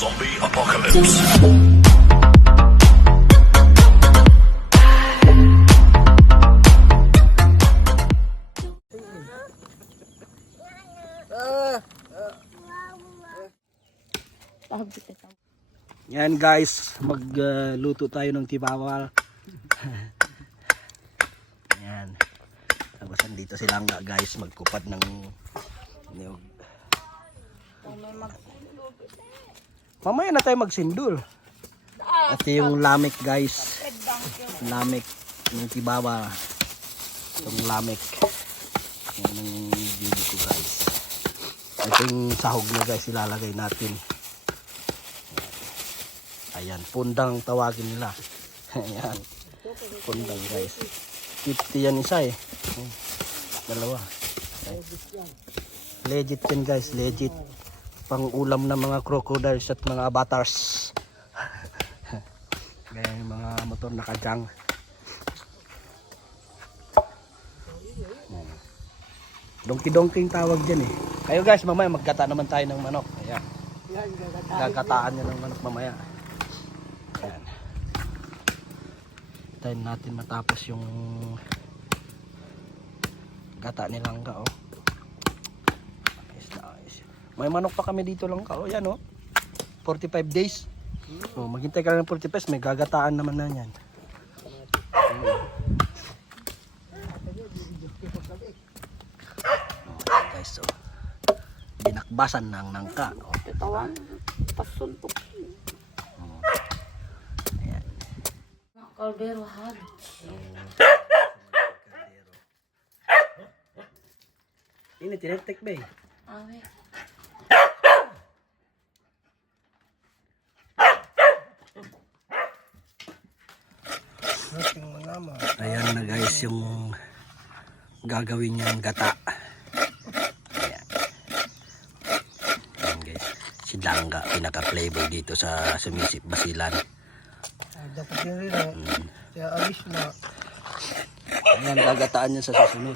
Zombie apocalypse. Yan guys, magluto tayo ng tibawal. Yan. Tapos andito sila nga guys, magkupad ng niyog. Mamaya na tayo magsindul. At yung lamik guys. Lamik ng tibawal. Itong lamik. Yan ang video ko guys. Ito yung sahog na guys, ilalagay natin. Ayan, pundang tawagin nila. Ayan, pundang guys. 50 yan isa eh. Dalawa. Legit yan guys, legit. Pang ulam ng mga crocodiles at mga avatars. Gaya yung mga motor na kajang. Donkey-donkey yung tawag dyan eh. Kayo guys, mamaya magkata naman tayo ng manok. Ayan. Gagataan nyo ng manok mamaya. Ayan. Tayin natin matapos yung gata ni Langka oh. Ayos. May manok pa kami dito Langka oh. Yan oh. 45 days. Oh, maghintay ka lang ng 45 days, may gagataan naman na yan. Oh, guys so. Binakbasan ng nangka oh. Tawan, pasuntok. Caldero had. Ini tinetek ba eh? Awe. Ayan na guys yung gagawin niyang gata. Ayan. Ayan guys. Si Langka pinaka-flavor dito sa Sumisip Basilan. Dapat din rin eh. Kaya alis na. Ayan, gagataan niya sa susunod.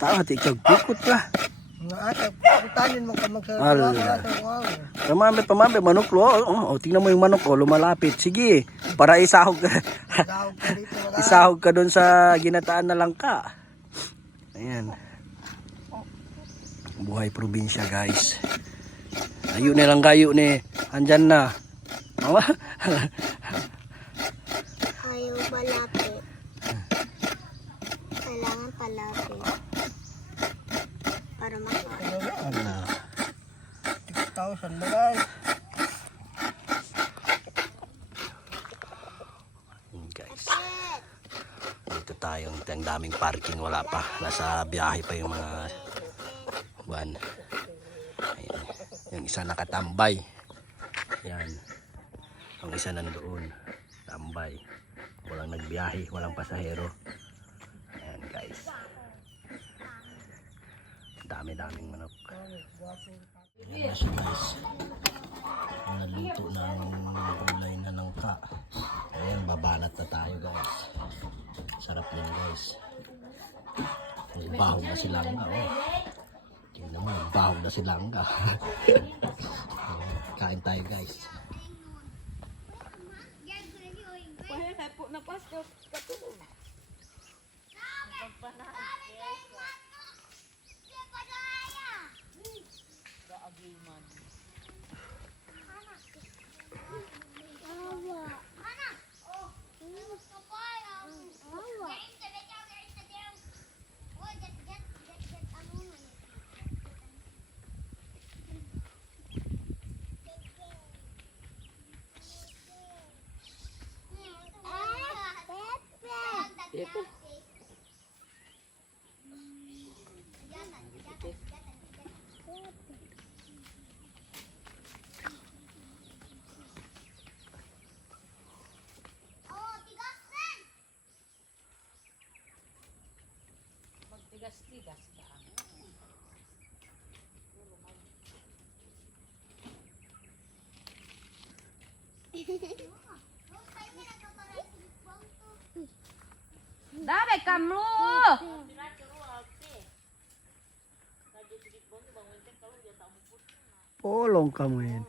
Tawat ikaw, pukot ka. Mga ata, putanin mo ka Ala. Pamambe, manok lo. Oh, tingnan mo yung manok oh, lumalapit. Sige, para isahog ka. Isahog ka doon sa ginataan na Langka. Ayan. Buhay probinsya guys. Ayo na lang kayo ni. Andyan na. Ayaw malapit. Kailangan palapit. Para makain. Ano? 6,000 na guys. Guys. Dito tayo. Ang daming parking. Wala pa. Nasa biyahe pa yung mga buwan. Ayan. Yung isa nakatambay. Yan. Ang isa nandoon. Tambay. Walang nagbiyahe. Walang pasahero. Ayan guys. Dami-daming manok. Ayan na siya guys. Naluto ng gulay na Langka. Ayan, babanat na tayo guys. Sarap yun guys. Bahog na si Langka oh. Tingnan naman, bahog na si Langka. Kain tayo guys. Ito. Magtigas-tigas ka. Dami kamu. Polong kamu yan.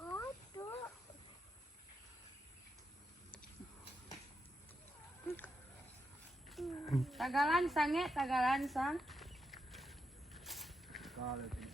Opo. Tagalan sange, tagalan sang. Kalat.